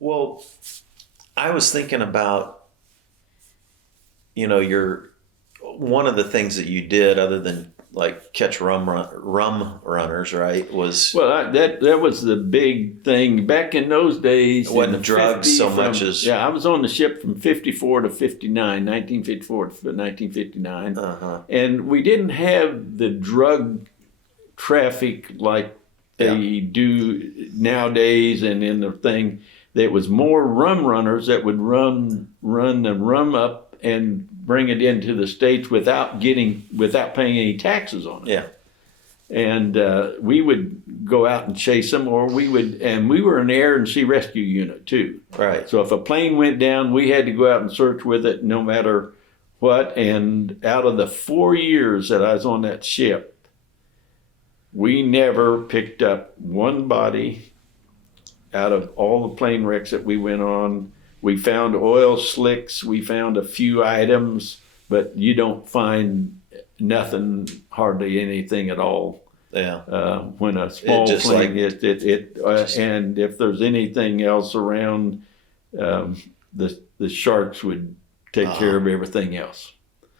Well, I was thinking about, your one of the things that you did other than like catch rum runners, right? Was Well, that was the big thing back in those days. it wasn't in the drugs 50 so from- much as Yeah, I was on the ship from 54 to 59, 1954 to 1959. uh-huh. And we didn't have the drug traffic like they do nowadays and in the thing. There was more rum runners that would run the rum up and bring it into the States without paying any taxes on it. Yeah. And we would go out and chase them, or we were an air and sea rescue unit too. Right. So if a plane went down, we had to go out and search with it no matter what. And out of the 4 years that I was on that ship, we never picked up one body out of all the plane wrecks that we went on. We found oil slicks, we found a few items, but you don't find nothing, hardly anything at all. Yeah. When a small just plane, like- and if there's anything else around, the sharks would take care of everything else.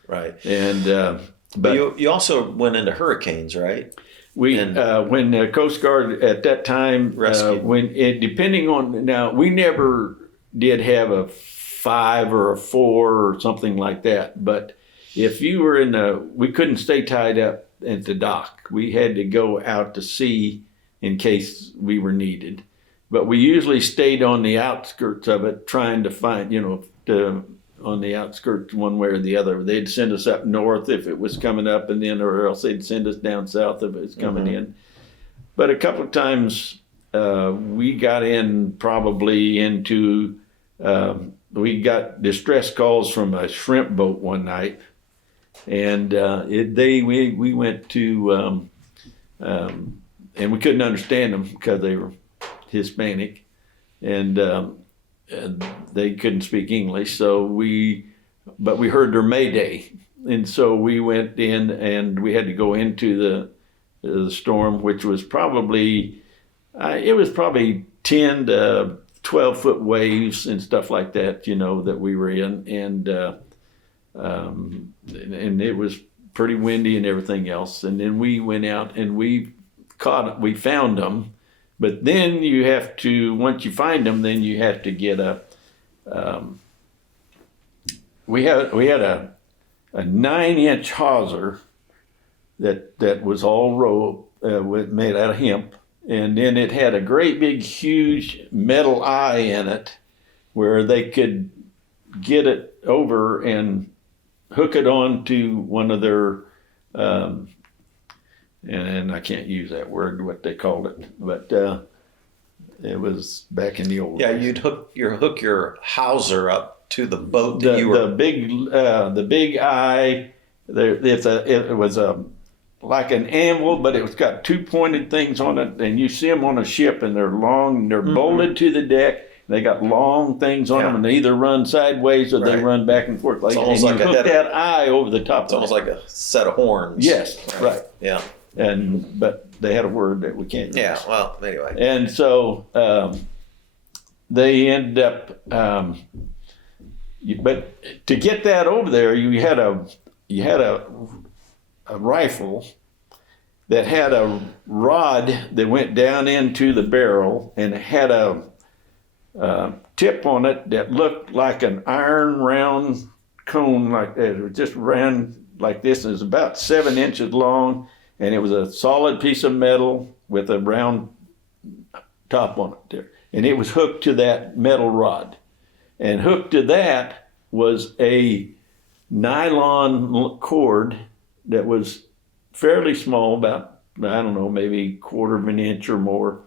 Right. And But you also went into hurricanes, right? when the Coast Guard at that time, Rescued. depending on, now we never did have a 5 or a 4 or something like that, but if you were we couldn't stay tied up at the dock. We had to go out to sea in case we were needed. But we usually stayed on the outskirts of it, trying to find, on the outskirts one way or the other. They'd send us up north if it was coming up, or else they'd send us down south if it was coming in. But a couple of times we got in probably into, we got distress calls from a shrimp boat one night. And we went to, and we couldn't understand them because they were Hispanic, and they couldn't speak English. But we heard their Mayday, and so we went in, and we had to go into the storm, which was probably 10 to 12-foot waves and stuff like that, that we were in, and it was pretty windy and everything else. And then we went out and we found them. But then you have to, once you find them, then you have to get we had a 9-inch hawser that was all rope, made out of hemp. And then it had a great big, huge metal eye in it where they could get it over and hook it on to one of their, and I can't use that word, what they called it, but it was back in the old days. You'd hook your hawser up to the boat that you were. The big eye, it was like an anvil, but it's got 2 pointed things on it, and you see them on a ship, and they're long, they're bolted to the deck. They got long things on them, and they either run sideways or they run back and forth. It's almost like you hook that eye over the top. It's almost like a set of horns. Yes, right. Yeah. But they had a word that we can't use. Yeah. Well, anyway. And so they ended up. But to get that over there, you had a rifle that had a rod that went down into the barrel, and it had a tip on it that looked like an iron round cone, like that. It was just ran like this. It was about 7 inches long, and it was a solid piece of metal with a round top on it there. And it was hooked to that metal rod. And hooked to that was a nylon cord that was fairly small, about, I don't know, maybe 1/4 of an inch or more.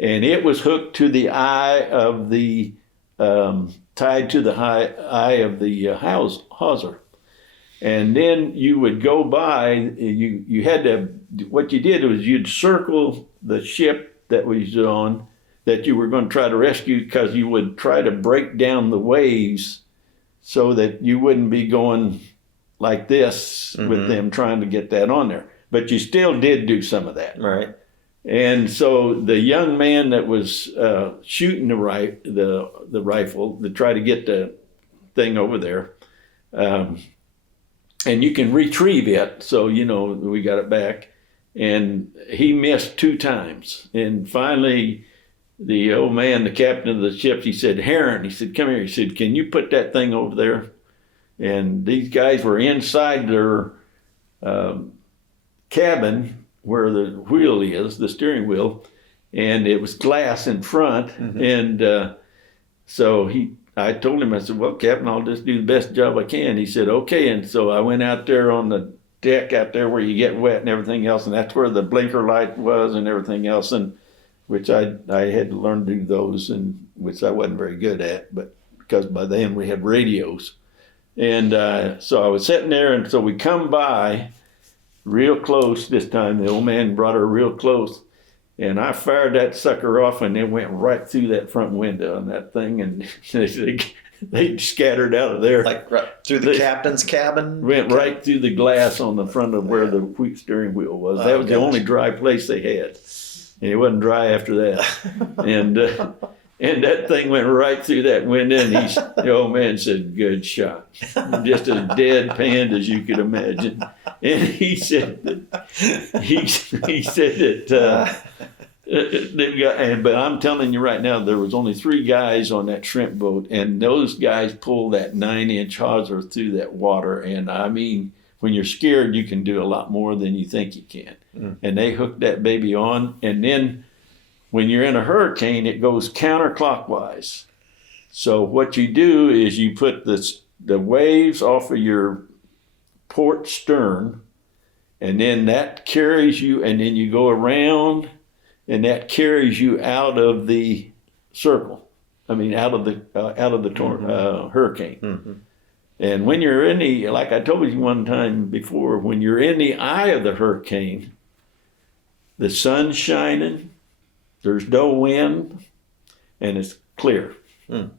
And it was hooked to the eye of the, tied to the eye of the hawser. And then you would go by, you had to, what you did was you'd circle the ship that was on, that you were going to try to rescue, because you would try to break down the waves so that you wouldn't be going like this with them trying to get that on there. But you still did do some of that. Right. And so the young man that was shooting the rifle to try to get the thing over there, and you can retrieve it. So, we got it back. And he missed 2 times. And finally, the old man, the captain of the ship, he said, Heron, he said, come here. He said, can you put that thing over there? And these guys were inside their cabin where the wheel is, the steering wheel, and it was glass in front. Mm-hmm. And so I told him, I said, well, Captain, I'll just do the best job I can. He said, okay. And so I went out there on the deck out there where you get wet and everything else, and that's where the blinker light was and everything else, and which I had to learn to do those, and which I wasn't very good at, but because by then we had radios. And so I was sitting there, and so we come by real close this time. The old man brought her real close, and I fired that sucker off, and it went right through that front window on that thing, and they scattered out of there. Like right through the captain's cabin? Went right through the glass on the front of where the steering wheel was. That was the only dry place they had. And it wasn't dry after that. And that thing went right through that window, and the old man said, good shot. Just as deadpan as you could imagine. And he said that but I'm telling you right now, there was only 3 guys on that shrimp boat, and those guys pulled that 9-inch hawser through that water. And I mean, when you're scared, you can do a lot more than you think you can. Mm. And they hooked that baby on, and then when you're in a hurricane, it goes counterclockwise. So what you do is you put the waves off of your port stern, and then that carries you, and then you go around, and that carries you out of the circle. I mean, out of the hurricane. Mm-hmm. And when you're like I told you one time before, when you're in the eye of the hurricane, the sun's shining, there's no wind, and it's clear. Mm.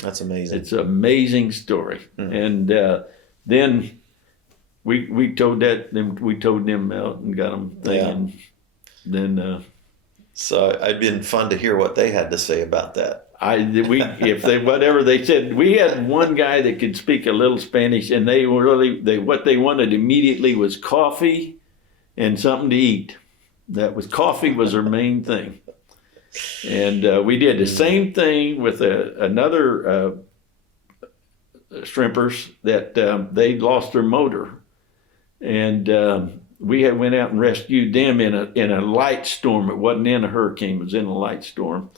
That's amazing. It's an amazing story. Mm. And then we towed them out and got them thinking. Yeah. Then so it'd been fun to hear what they had to say about that. Whatever they said, we had one guy that could speak a little Spanish, and what they wanted immediately was coffee and something to eat. Coffee was their main thing. And we did the same thing with another shrimpers that they lost their motor, and we had went out and rescued them in a light storm. It wasn't in a hurricane; it was in a light storm.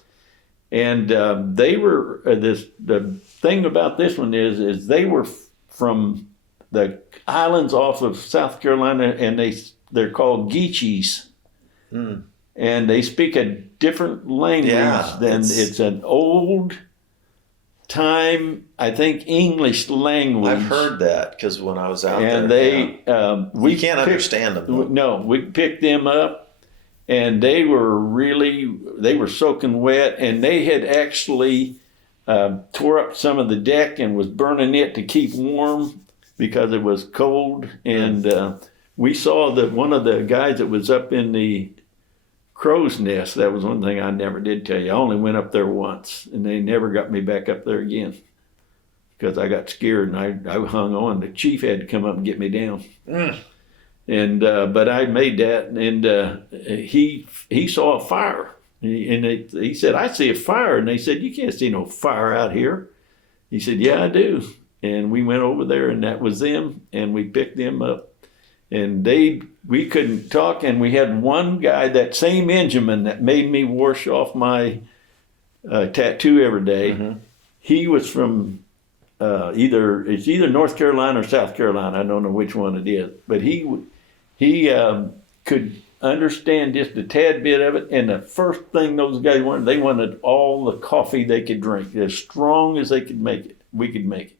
And they were the thing about this one is they were from the islands off of South Carolina, and they're called Geechees. Mm. And they speak a different language than it's an old time, I think, English language. I've heard that because when I was out there. And we can't understand them. No, we picked them up, and they were soaking wet, and they had actually tore up some of the deck and was burning it to keep warm because it was cold. And we saw that one of the guys that was up in the crow's nest, that was one thing I never did tell you. I only went up there once, and they never got me back up there again because I got scared, and I hung on. The chief had to come up and get me down. Mm. And but I made that, and he saw a fire, and he said, I see a fire. And they said, you can't see no fire out here. He said, yeah, I do. And we went over there, and that was them, and we picked them up. And we couldn't talk, and we had one guy, that same engineman that made me wash off my tattoo every day. Mm-hmm. He was from either North Carolina or South Carolina. I don't know which one it is, but he could understand just a tad bit of it. And the first thing those guys wanted, they wanted all the coffee they could drink, as strong as they could make it. We could make it.